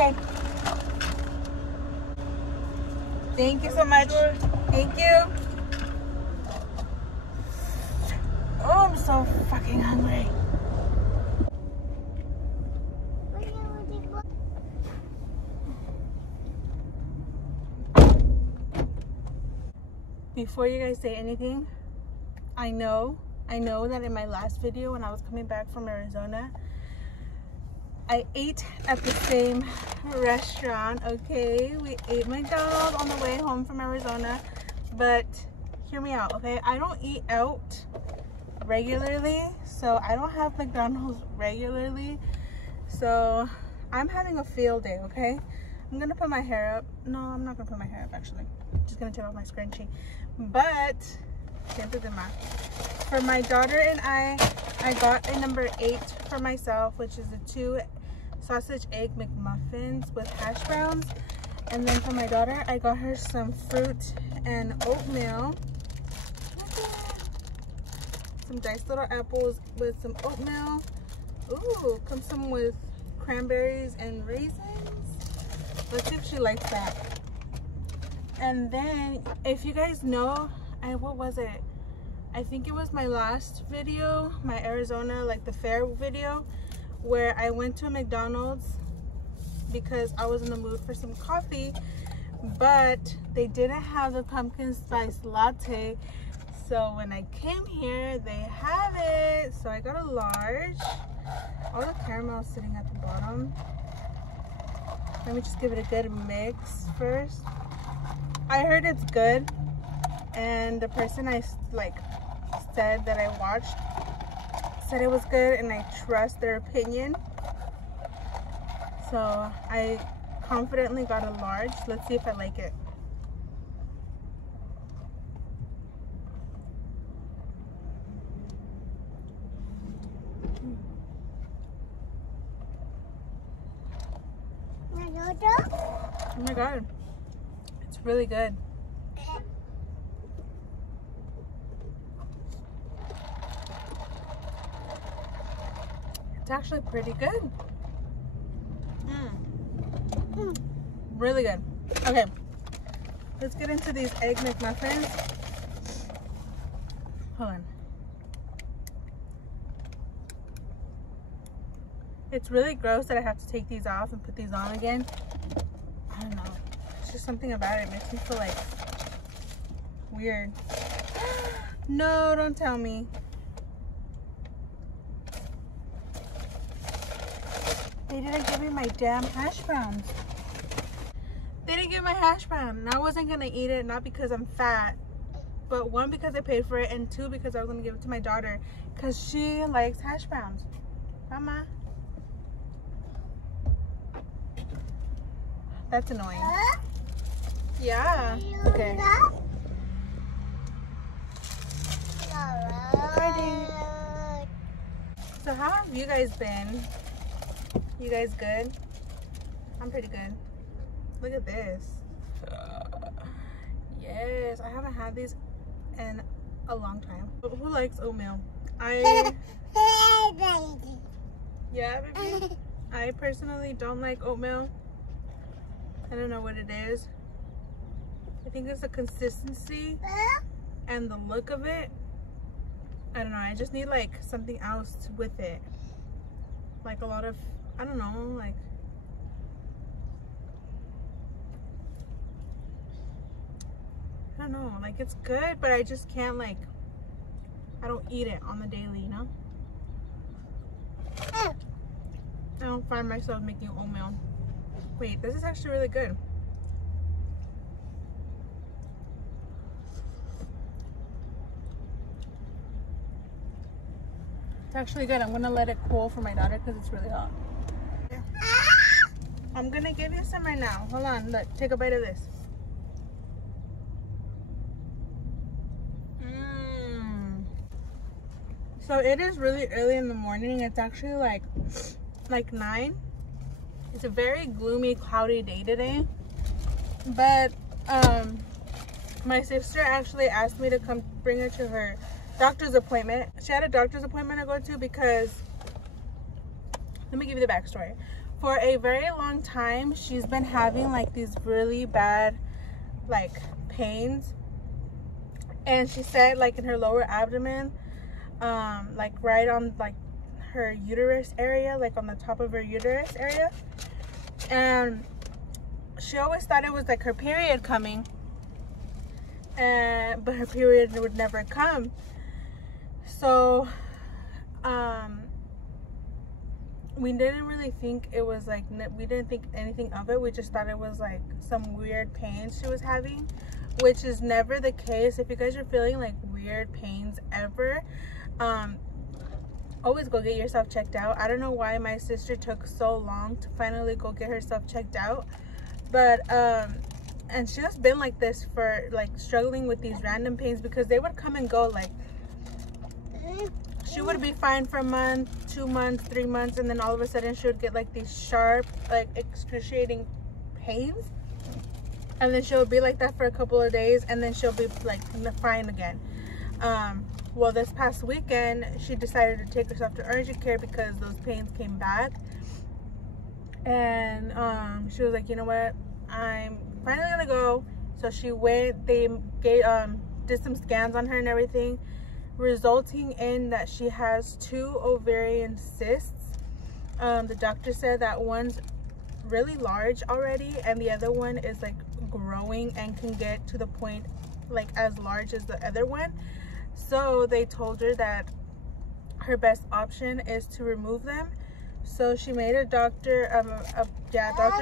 Okay. Thank you so much. Thank you. Oh, I'm so fucking hungry. Before you guys say anything, I know that in my last video when I was coming back from Arizona, I ate at the same restaurant, okay? We ate McDonald's on the way home from Arizona, but hear me out, okay? I don't eat out regularly, so I don't have McDonald's regularly, so I'm having a field day, okay? I'm gonna put my hair up. No, I'm not gonna put my hair up actually. I'm just gonna take off my scrunchie. But for my daughter and I got a number 8 for myself, which is the 2 sausage egg McMuffins with hash browns. And then for my daughter, I got her some fruit and oatmeal. Some diced little apples with some oatmeal. Ooh, comes some with cranberries and raisins. Let's see if she likes that. And then, if you guys know, what was it? I think it was my last video, my Arizona, like the fair video, where I went to a McDonald's because I was in the mood for some coffee, but they didn't have the pumpkin spice latte. So when I came here, they have it. So I got a large. All the caramel is sitting at the bottom. Let me just give it a good mix first. I heard it's good, and the person I said that I watched said it was good, and I trust their opinion. So I confidently got a large. Let's see if I like it. Oh my god, it's really good. It's actually pretty good. Really good. Okay, let's get into these egg McMuffins. Hold on. It's really gross that I have to take these off and put these on again. I don't know. It's just something about it. It makes me feel like weird. No, don't tell me. They didn't give me my damn hash browns. They didn't give me my hash brown. And I wasn't going to eat it, not because I'm fat, but 1, because I paid for it, and 2, because I was going to give it to my daughter because she likes hash browns. Mama. That's annoying. Yeah. Okay. So how have you guys been? You guys good? I'm pretty good. Look at this. Yes, I haven't had these in a long time. Who likes oatmeal? Yeah, baby. I personally don't like oatmeal. I don't know what it is. I think it's the consistency and the look of it. I don't know. I just need like something else with it. Like a lot of, I don't know, like, I don't know. Like, it's good, but I just can't, like, I don't eat it on the daily, you know? I don't find myself making oatmeal. Wait, this is actually really good. It's actually good. I'm gonna let it cool for my daughter because it's really hot. Yeah. I'm gonna give you some right now. Hold on, look, take a bite of this. So it is really early in the morning. It's actually like 9. It's a very gloomy, cloudy day today. But my sister actually asked me to come bring her to her doctor's appointment. She had a doctor's appointment to go to because, let me give you the backstory. for a very long time, she's been having like these really bad like pains, and she said like in her lower abdomen, like right on like her uterus area, like on the top of her uterus area. And she always thought it was like her period coming, but her period would never come. So we didn't really think it was like, we didn't think anything of it. We just thought it was like some weird pain she was having, which is never the case. If you guys are feeling like weird pains ever, always go get yourself checked out. I don't know why my sister took so long to finally go get herself checked out, but and she has been like this for like struggling with these random pains, because they would come and go. Like she would be fine for a month, 2 months, 3 months, and then all of a sudden she would get like these sharp, like excruciating pains, and then she'll be like that for a couple of days, and then she'll be like fine again. Well, this past weekend she decided to take herself to urgent care because those pains came back, and she was like, you know what, I'm finally gonna go. So she went. They did some scans on her and everything, resulting in that she has 2 ovarian cysts. The doctor said that one's really large already, and the other one is like growing and can get to the point like as large as the other one. So they told her that her best option is to remove them. So she made a doctor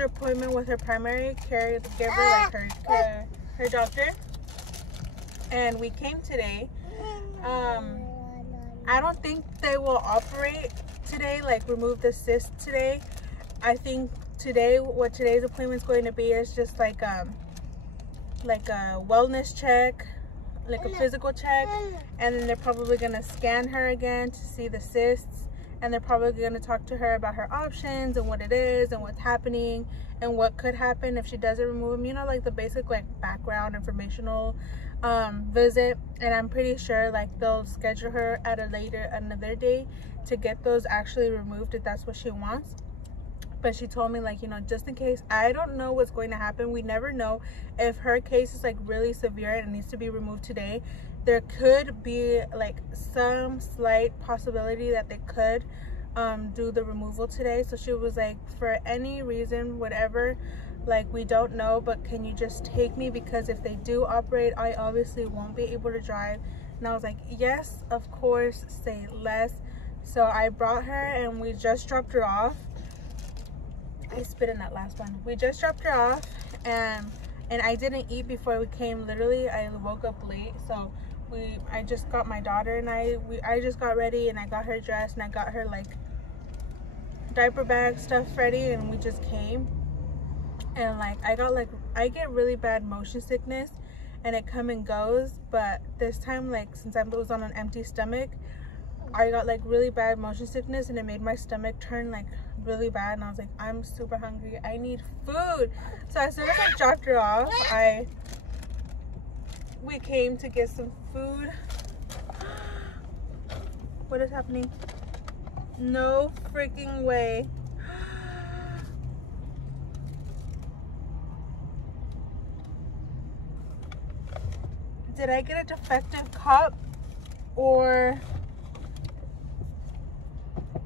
appointment with her primary caregiver, like her doctor, and we came today. I don't think they will operate today, like remove the cyst today. I think today, what today's appointment is going to be is just like a wellness check, like a physical check, and then they're probably gonna scan her again to see the cysts, and they're probably gonna talk to her about her options and what it is and what's happening and what could happen if she doesn't remove them, you know, like the basic like background informational visit. And I'm pretty sure like they'll schedule her at another day to get those actually removed if that's what she wants. But she told me, like, you know, just in case, I don't know what's going to happen. We never know if her case is like really severe and it needs to be removed today. There could be like some slight possibility that they could do the removal today. So she was like, for any reason, whatever, like, we don't know, but can you just take me, because if they do operate, I obviously won't be able to drive. And I was like, yes, of course, say less. So I brought her, and we just dropped her off. I spit in that last one. We just dropped her off, and I didn't eat before we came. Literally, I woke up late, so I just got my daughter and I just got ready, and I got her dressed, and I got her like diaper bag stuff ready, and we just came. And like I get really bad motion sickness, and it come and goes, but this time, like, since I was on an empty stomach, I got like really bad motion sickness, and it made my stomach turn like really bad, and I was like, I'm super hungry, I need food. So as soon as I dropped her off, we came to get some food. What is happening? No freaking way. Did I get a defective cup, or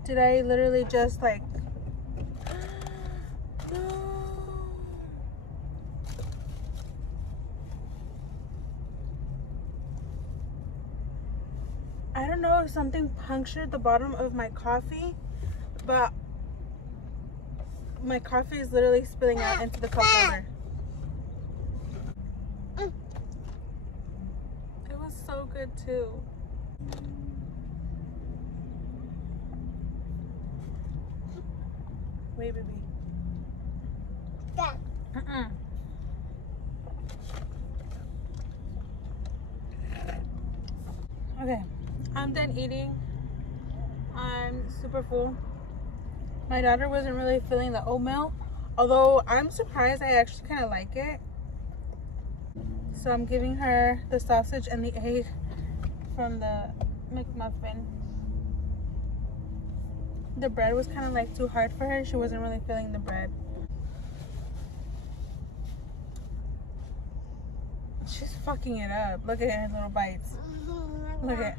did I literally just like, no. I don't know if something punctured the bottom of my coffee, but my coffee is literally spilling out into the cup holder. It was so good too. Wait, baby. Okay, I'm done eating. I'm super full. My daughter wasn't really feeling the oatmeal, although I'm surprised. I actually kind of like it. So I'm giving her the sausage and the egg from the McMuffin. the bread was kind of like too hard for her. She wasn't really feeling the bread. She's fucking it up. Look at her little bites. Look at.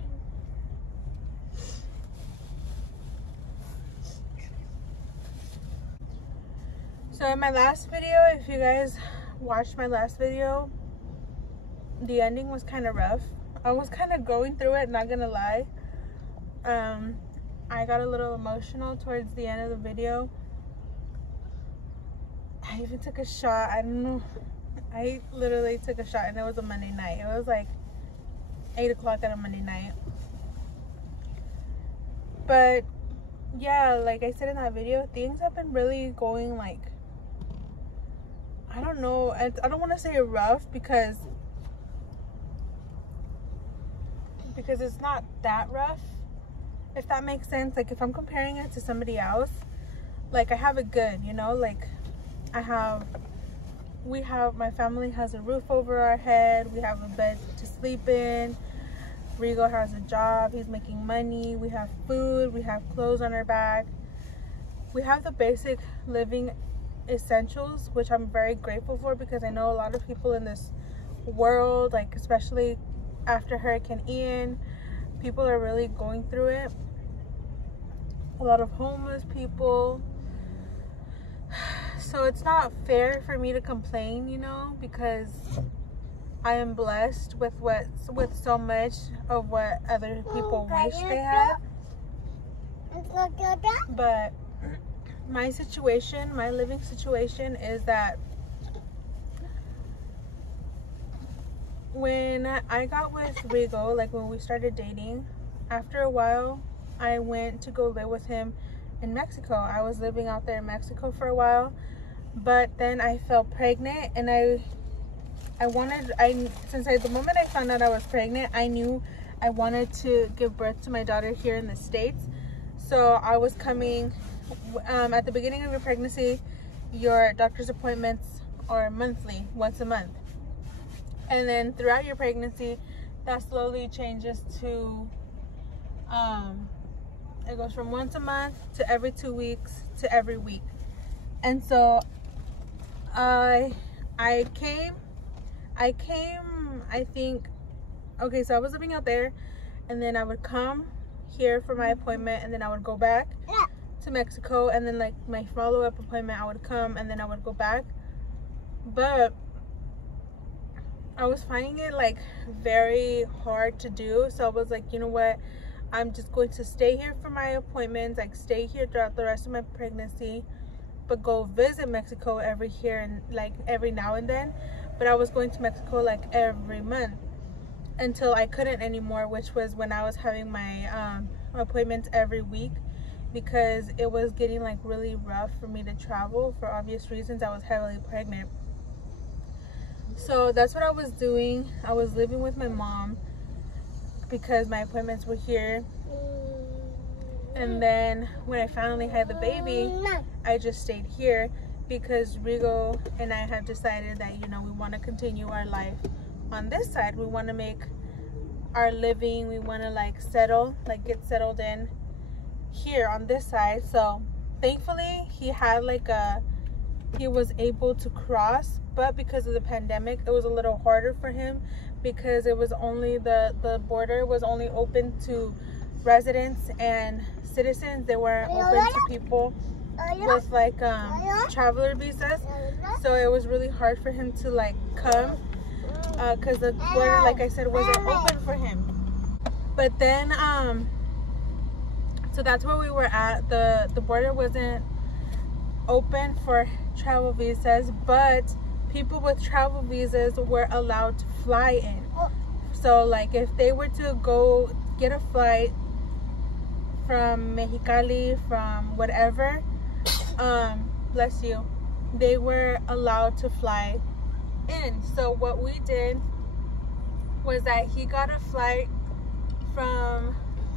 So in my last video, if you guys watched my last video, the ending was kind of rough. I was kind of going through it, not gonna lie. I got a little emotional towards the end of the video. I even took a shot. I don't know. I literally took a shot, and it was a Monday night. It was like 8 o'clock on a Monday night. But yeah, like I said in that video, things have been really going like, I don't know. I don't want to say rough because it's not that rough, if that makes sense. Like if I'm comparing it to somebody else, like I have it good, you know, like my family has a roof over our head, we have a bed to sleep in, Rigo has a job, he's making money, we have food, we have clothes on our back, we have the basic living essentials, which I'm very grateful for, because I know a lot of people in this world, like especially after Hurricane Ian, people are really going through it. A lot of homeless people. So it's not fair for me to complain, you know, because I am blessed with so much of what other people wish they had. But my situation, my living situation is that when I got with Rigo, like when we started dating, after a while, I went to go live with him in Mexico. I was living out there in Mexico for a while, but then I fell pregnant, and the moment I found out I was pregnant, I knew I wanted to give birth to my daughter here in the States. So I was coming, at the beginning of your pregnancy, your doctor's appointments are monthly, once a month. And then throughout your pregnancy, that slowly changes to, it goes from once a month to every 2 weeks to every week. And so I came, I think, okay, so I was living out there, and then I would come here for my appointment, and then I would go back to Mexico, and then like my follow-up appointment, I would come, and then I would go back. But I was finding it like very hard to do, so I was like, you know what, I'm just going to stay here for my appointments, like stay here throughout the rest of my pregnancy, but go visit Mexico every now and then. But I was going to Mexico like every month until I couldn't anymore, which was when I was having my appointments every week, because it was getting like really rough for me to travel for obvious reasons. I was heavily pregnant. So that's what I was doing. I was living with my mom because my appointments were here. And then when I finally had the baby, I just stayed here because Rigo and I have decided that, you know, we want to continue our life on this side. We want to make our living, we want to like settle, like get settled in here on this side. So thankfully he was able to cross, but because of the pandemic, it was a little harder for him, because it was only the border was only open to residents and citizens. They weren't open to people with like traveler visas. So it was really hard for him to like come, because the border, like I said, wasn't open for him. But then so that's where we were at. The border wasn't open for travel visas, but people with travel visas were allowed to fly in. So like if they were to go get a flight from Mexicali, from whatever, bless you, they were allowed to fly in. So what we did was that he got a flight from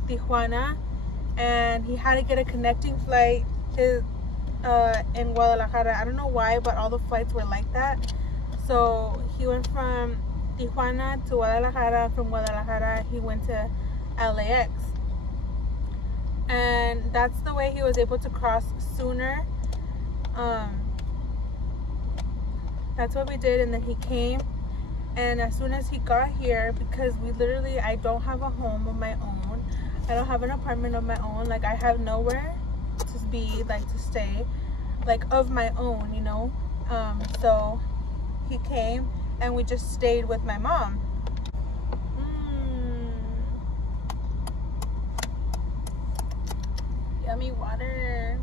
Tijuana, and he had to get a connecting flight in Guadalajara. I don't know why, but all the flights were like that. So he went from Tijuana to Guadalajara. From Guadalajara he went to LAX. and that's the way he was able to cross sooner. That's what we did. And then he came, and as soon as he got here, because I don't have a home of my own, I don't have an apartment of my own, like I have nowhere to be, like to stay, like of my own, you know. So he came and we just stayed with my mom. Yummy water.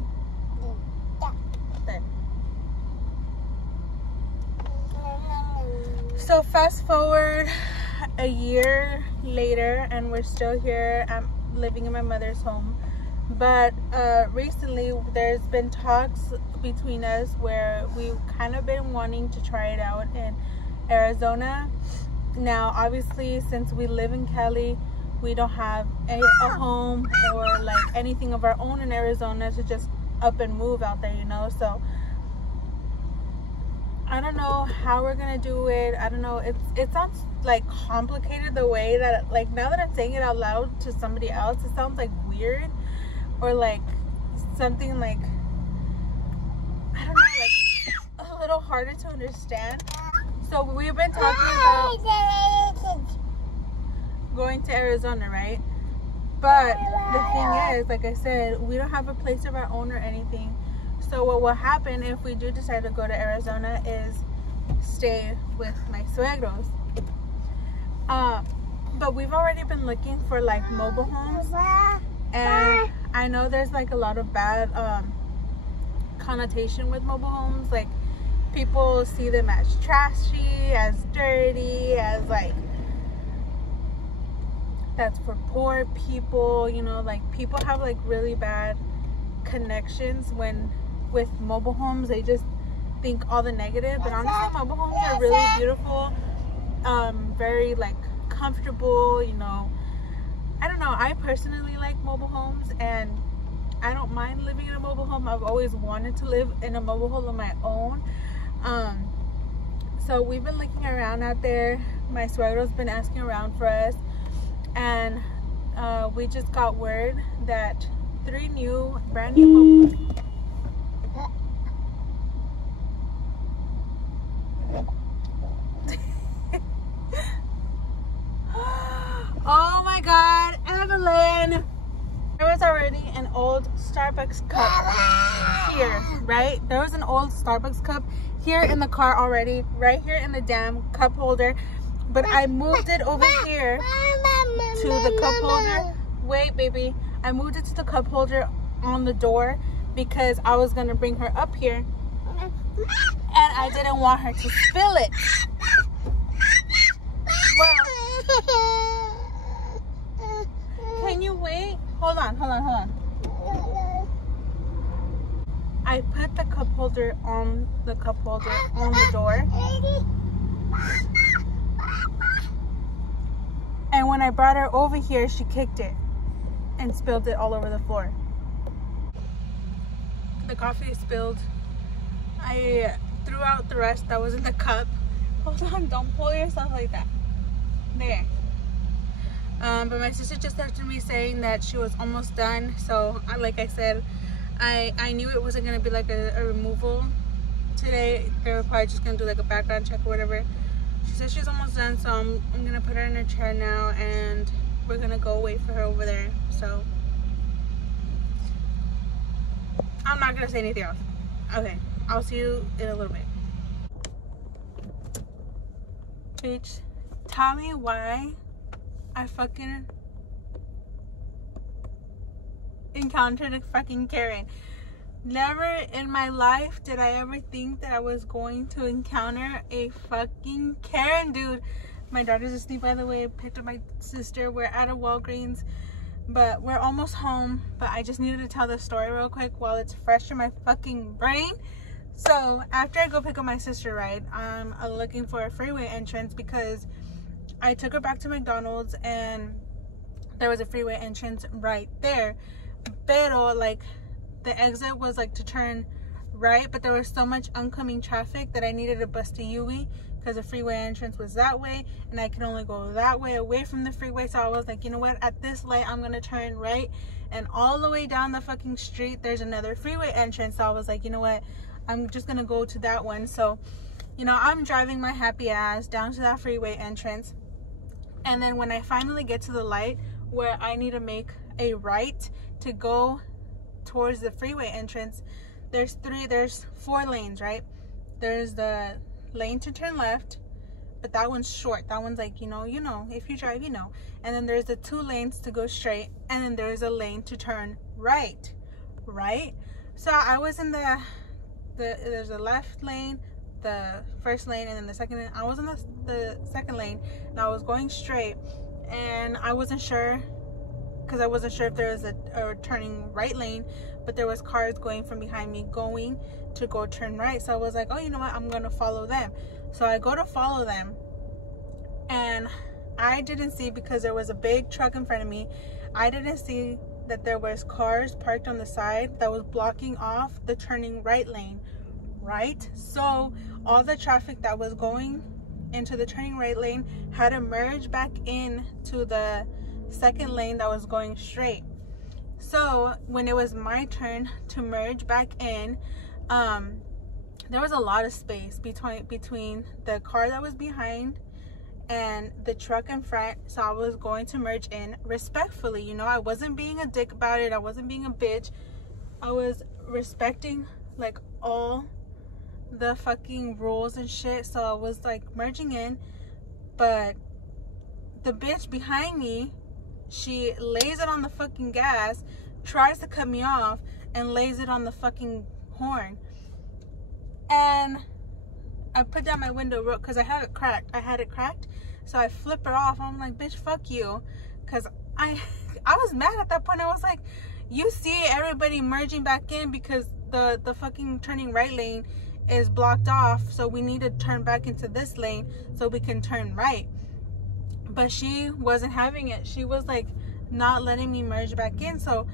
There. So fast forward a year later, and we're still here. I'm living in my mother's home. But recently there's been talks between us where we've kind of been wanting to try it out in Arizona. Now obviously, since we live in Cali, we don't have a home or like anything of our own in Arizona to just up and move out there, you know. So I don't know how we're gonna do it. I don't know. It sounds like complicated the way that, like, now that I'm saying it out loud to somebody else, it sounds like weird, or like something like, I don't know, like a little harder to understand. So we've been talking about going to Arizona, right? But the thing is, like I said, we don't have a place of our own or anything. So what will happen if we do decide to go to Arizona is stay with my suegros. But we've already been looking for like mobile homes, and I know there's like a lot of bad connotation with mobile homes. Like, people see them as trashy, as dirty, as like that's for poor people, you know. Like, people have like really bad connections with mobile homes. They just think all the negative, but honestly mobile homes are really beautiful, very like comfortable, you know. I don't know, I personally like mobile homes, and I don't mind living in a mobile home. I've always wanted to live in a mobile home of my own. So we've been looking around out there. My suegro's been asking around for us, and we just got word that 3 brand new mobile homes. Oh my God, Evelyn! There was already an old Starbucks cup here, right? There was an old Starbucks cup here in the car already, right here in the damn cup holder. But I moved it over here to the cup holder. Wait, baby. I moved it to the cup holder on the door because I was going to bring her up here. And I didn't want her to spill it. Well, can you wait? Hold on. I put the cup holder on the door. And when I brought her over here, she kicked it and spilled it all over the floor. The coffee spilled. I threw out the rest that was in the cup. Hold on, don't pull yourself like that. There. But my sister just texted me saying that she was almost done. So like I said, I knew it wasn't going to be like a removal today. They were probably just going to do like a background check or whatever. She said she's almost done, so I'm going to put her in her chair now, and we're going to go wait for her over there. So I'm not going to say anything else. Okay, I'll see you in a little bit. Bitch, tell me why I fucking encountered a fucking Karen. Never in my life did I ever think that I was going to encounter a fucking Karen, dude. My daughter's asleep, by the way. Picked up my sister. We're at a Walgreens, but we're almost home. But I just needed to tell the story real quick while it's fresh in my fucking brain. So after I go pick up my sister, right, I'm looking for a freeway entrance because I took her back to McDonald's and there was a freeway entrance right there. Pero like the exit was like to turn right, but there was so much oncoming traffic that I needed to bust a U-turn because the freeway entrance was that way and I can only go that way away from the freeway. So I was like, you know what, at this light I'm gonna turn right, and all the way down the fucking street there's another freeway entrance. So I was like, you know what, I'm just gonna go to that one. So, you know, I'm driving my happy ass down to that freeway entrance, and then when I finally get to the light where I need to make a right to go towards the freeway entrance, there's 4 lanes, right? There's the lane to turn left, but that one's short. That one's like, you know, if you drive, you know. And then there's the 2 lanes to go straight, and then there's a lane to turn right. So I was in there's a left lane, the first lane, and then the second lane. I was in the second lane, and I was going straight, and I wasn't sure, because I wasn't sure if there was a turning right lane, but there was cars going from behind me going to go turn right. So I was like, oh, you know what, I'm gonna follow them. So I go to follow them, and I didn't see, because there was a big truck in front of me, I didn't see that there was cars parked on the side that was blocking off the turning right lane, right? So all the traffic that was going into the turning right lane had to merge back in to the second lane that was going straight. So when it was my turn to merge back in, there was a lot of space between the car that was behind and the truck in front. So I was going to merge in respectfully, you know. I wasn't being a dick about it, I wasn't being a bitch. I was respecting like all the fucking rules and shit. So I was like merging in, but the bitch behind me, she lays it on the fucking gas, tries to cut me off, and lays it on the fucking horn. And I put down my window because I had it cracked. So I flip it off. I'm like, bitch, fuck you. Because I was mad at that point. I was like, you see everybody merging back in because the fucking turning right lane is blocked off. So we need to turn back into this lane so we can turn right. But she wasn't having it. She was like not letting me merge back in. So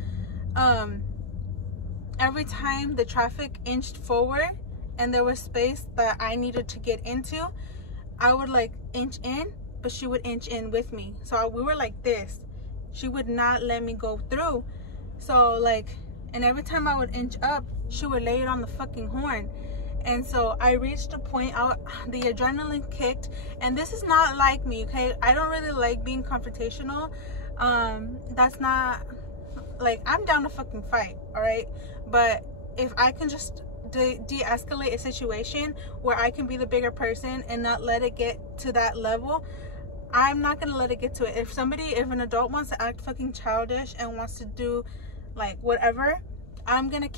every time the traffic inched forward and there was space that I needed to get into, I would like inch in, but she would inch in with me. So we were like this. She would not let me go through. So like, and every time I would inch up, she would lay it on the fucking horn. And so I reached a point, the adrenaline kicked, and this is not like me, okay? I don't really like being confrontational. That's not, like, I'm down to fucking fight, all right? But if I can just de-escalate a situation where I can be the bigger person and not let it get to that level, I'm not gonna let it get to it. If an adult wants to act fucking childish and wants to do like whatever, I'm gonna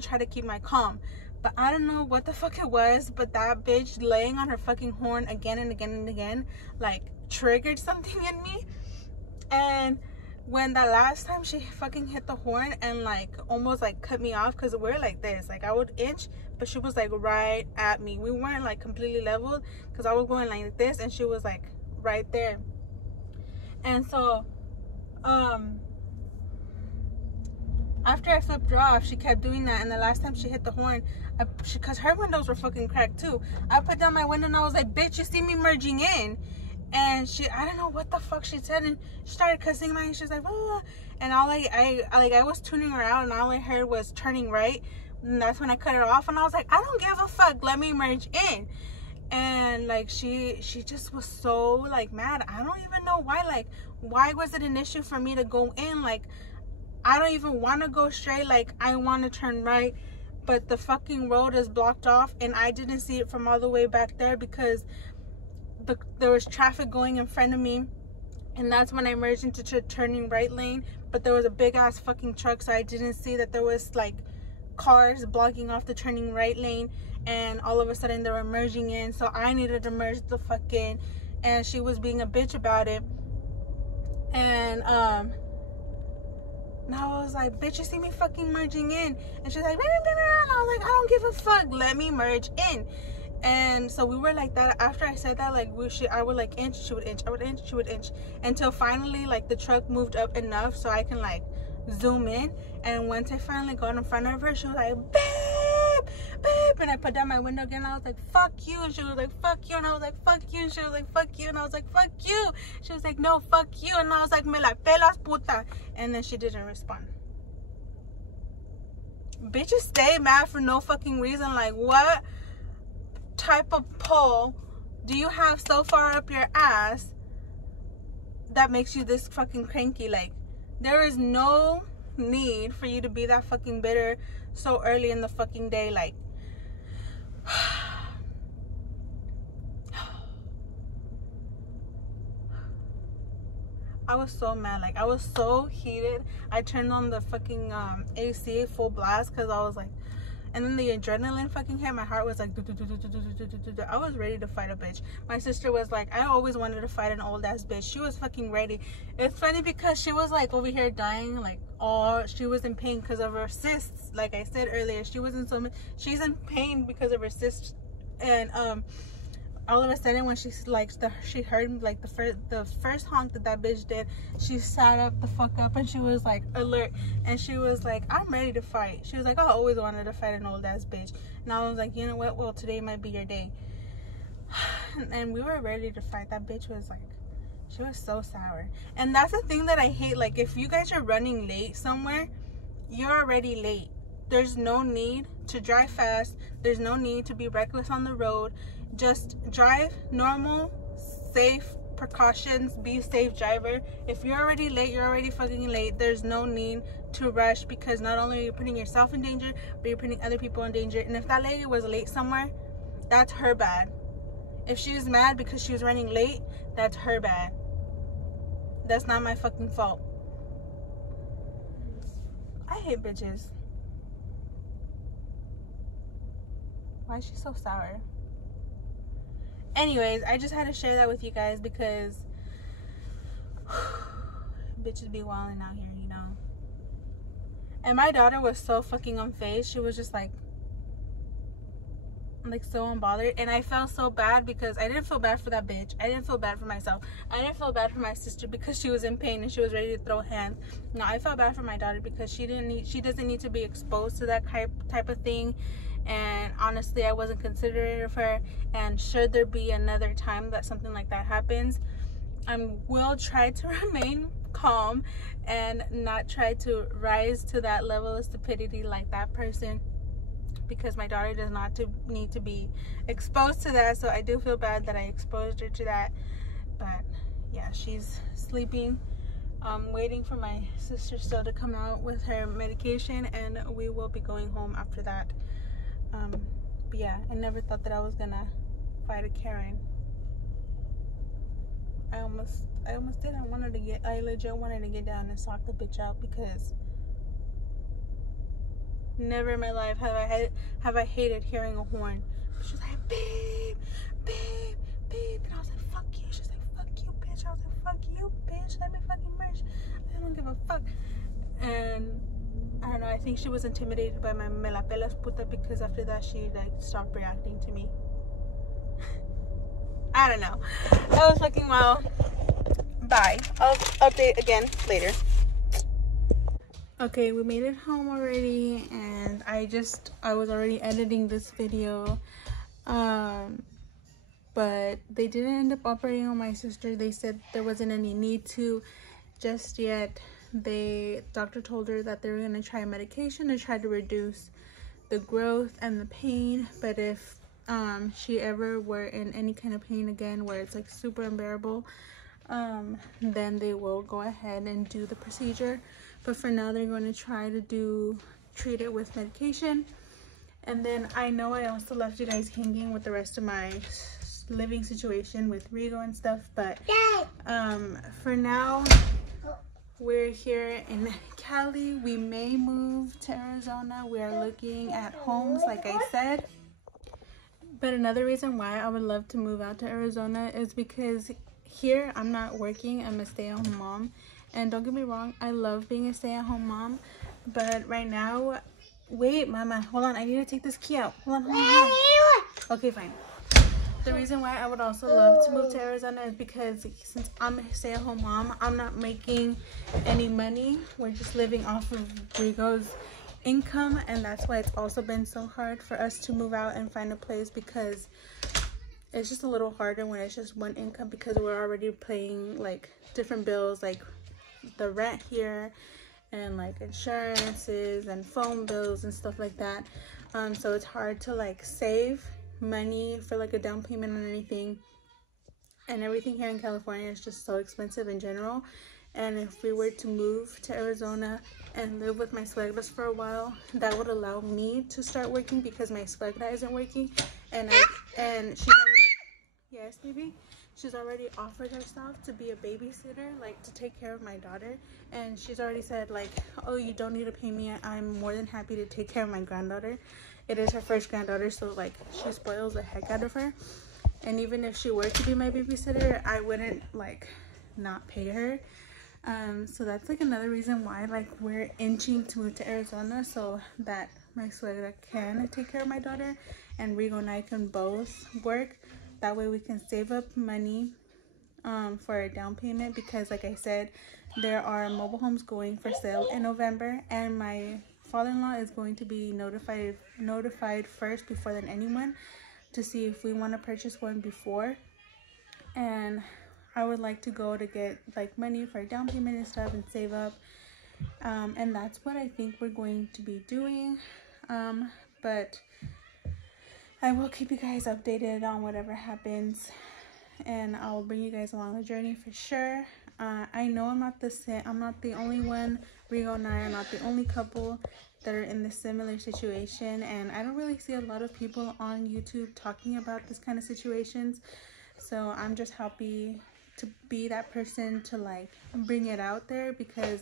try to keep my calm. But I don't know what the fuck it was, but that bitch laying on her fucking horn again and again and again, like, triggered something in me. And when that last time she fucking hit the horn and like almost like cut me off, because we're like this, like I would inch, but she was like right at me. We weren't like completely leveled because I was going like this and she was like right there. And so after I flipped her off, she kept doing that. And the last time she hit the horn, because her windows were fucking cracked too, I put down my window and I was like, bitch, you see me merging in? And I don't know what the fuck she said, and she started cussing me, and she's like, oh. And I was tuning her out, and all I heard was turning right, and that's when I cut it off, and I was like, I don't give a fuck, let me merge in. And like she just was so like mad. I don't even know why. Like, why was it an issue for me to go in? Like, I don't even want to go straight. Like, I want to turn right, but the fucking road is blocked off, and I didn't see it from all the way back there because there was traffic going in front of me. And that's when I merged into the turning right lane, but there was a big ass fucking truck, so I didn't see that there was like cars blocking off the turning right lane. And all of a sudden they were merging in, so I needed to merge the fuck in, and she was being a bitch about it. And now I was like, bitch, you see me fucking merging in? And she's like, and I was like, I don't give a fuck, let me merge in. And so we were like that. After I said that, like, I would like inch, she would inch, I would inch, she would inch, until finally like the truck moved up enough so I can like zoom in. And once I finally got in front of her, she was like, babe, I put down my window again. I was like, fuck you. And she was like, fuck you. And I was like, fuck you. And she was like, fuck you. And I was like, fuck you. She was like, no, fuck you. And I was like, me la pelas, puta. And then she didn't respond. Bitches stay mad for no fucking reason. Like, what type of pull do you have so far up your ass that makes you this fucking cranky? Like, there is no need for you to be that fucking bitter so early in the fucking day. Like, I was so mad. Like, I was so heated. I turned on the fucking AC full blast because I was like, and then the adrenaline fucking hit. My heart was like, I was ready to fight a bitch. My sister was like, I always wanted to fight an old ass bitch. She was fucking ready. It's funny because she was like over here dying, like, oh, she was in pain because of her cysts. Like I said earlier, she's in pain because of her cysts. And all of a sudden, when she heard like the first honk that bitch did, she sat up the fuck up and she was like alert, and she was like, I'm ready to fight. She was like, I always wanted to fight an old ass bitch. And I was like, you know what, well, today might be your day. And we were ready to fight. That bitch was like, she was so sour. And that's the thing that I hate. Like, if you guys are running late somewhere, you're already late. There's no need to drive fast. There's no need to be reckless on the road. Just drive normal, safe, precautions, be a safe driver. If you're already late, you're already fucking late. There's no need to rush, because not only are you putting yourself in danger, but you're putting other people in danger. And if that lady was late somewhere, that's her bad. If she was mad because she was running late, that's her bad. That's not my fucking fault. I hate bitches. Why is she so sour? Anyways, I just had to share that with you guys because bitches be wilding out here, you know. And my daughter was so fucking unfazed. She was just like so unbothered. And I felt so bad because I didn't feel bad for that bitch. I didn't feel bad for myself. I didn't feel bad for my sister because she was in pain and she was ready to throw hands. No, I felt bad for my daughter because she doesn't need to be exposed to that type of thing. And honestly, I wasn't considerate of her. And should there be another time that something like that happens, I will try to remain calm and not try to rise to that level of stupidity like that person, because my daughter does not need to be exposed to that. So I do feel bad that I exposed her to that. But yeah, she's sleeping. I'm waiting for my sister still to come out with her medication, and we will be going home after that. But yeah, I never thought that I was gonna fight a Karen. I almost did. I legit wanted to get down and sock the bitch out, because never in my life have I hated hearing a horn. She was like, beep, beep, beep, and I was like, fuck you. She's like, fuck you, bitch. I was like, fuck you, bitch. Let me fucking merge. I don't give a fuck. And I don't know, I think she was intimidated by my me la pelas puta, because after that she like stopped reacting to me. I don't know. That was fucking wild. Bye. I'll update again later. Okay, we made it home already, and I was already editing this video. But they didn't end up operating on my sister. They said there wasn't any need to just yet. Doctor told her that they were going to try medication to try to reduce the growth and the pain, but if she ever were in any kind of pain again where it's like super unbearable, then they will go ahead and do the procedure. But for now, they're going to try to treat it with medication. And then I know I also left you guys hanging with the rest of my living situation with Rigo and stuff, but for now, we're here in Cali. We may move to Arizona. We are looking at homes, like I said. But another reason why I would love to move out to Arizona is because here I'm not working. I'm a stay-at-home mom. And don't get me wrong, I love being a stay-at-home mom. But right now, wait, mama, hold on. I need to take this key out. Hold on. Okay, fine. The reason why I would also love to move to Arizona is because since I'm a stay-at-home mom, I'm not making any money. We're just living off of Rigo's income, and that's why it's also been so hard for us to move out and find a place, because it's just a little harder when it's just one income, because we're already paying like different bills, like the rent here and like insurances and phone bills and stuff like that. So it's hard to like save money for like a down payment on anything, and everything here in California is just so expensive in general. And if we were to move to Arizona and live with my suegros for a while, that would allow me to start working, because my suegra isn't working, and she's already, yes baby, she's already offered herself to be a babysitter, like to take care of my daughter. And she's already said like, oh, you don't need to pay me, I'm more than happy to take care of my granddaughter. It is her first granddaughter, so like she spoils the heck out of her. And even if she were to be my babysitter, I wouldn't like not pay her. So that's like another reason why like we're inching to move to Arizona, so that my suegra can take care of my daughter and Rigo and I can both work. That way we can save up money for a down payment, because like I said, there are mobile homes going for sale in November, and my father-in-law is going to be notified first before than anyone, to see if we want to purchase one before. And I would like to go to get like money for a down payment and stuff and save up, and that's what I think we're going to be doing. But I will keep you guys updated on whatever happens, and I'll bring you guys along the journey for sure. I know I'm not the only one. Rigo and I are not the only couple that are in this similar situation, and I don't really see a lot of people on YouTube talking about this kind of situations. So I'm just happy to be that person to like bring it out there, because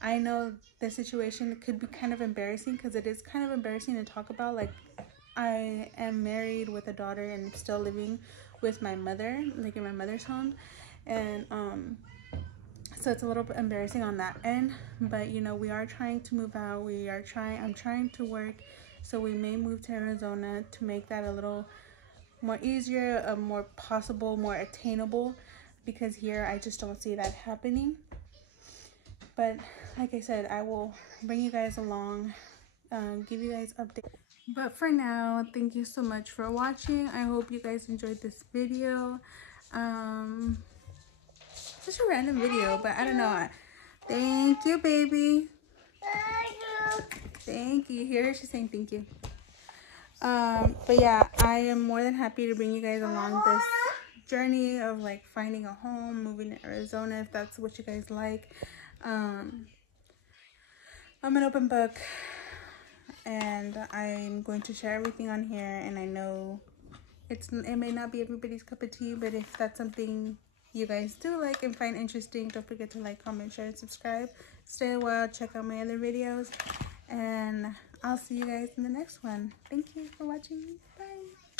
I know the situation could be kind of embarrassing, because it is kind of embarrassing to talk about. Like, I am married with a daughter and still living with my mother, like in my mother's home, and so it's a little bit embarrassing on that end. But you know, we are trying to move out. I'm trying to work, so we may move to Arizona to make that a little more easier, more possible, more attainable, because here I just don't see that happening. But like I said, I will bring you guys along, give you guys updates. But for now, thank you so much for watching. I hope you guys enjoyed this video. Just a random video, but I don't know. Thank you, baby. Thank you. Here she's saying thank you. But yeah, I am more than happy to bring you guys along this journey of like finding a home, moving to Arizona, if that's what you guys like. I'm an open book, and I'm going to share everything on here, and I know it may not be everybody's cup of tea, but if that's something you guys do like and find interesting, don't forget to like, comment, share, and subscribe. Stay a while, check out my other videos, and I'll see you guys in the next one. Thank you for watching. Bye.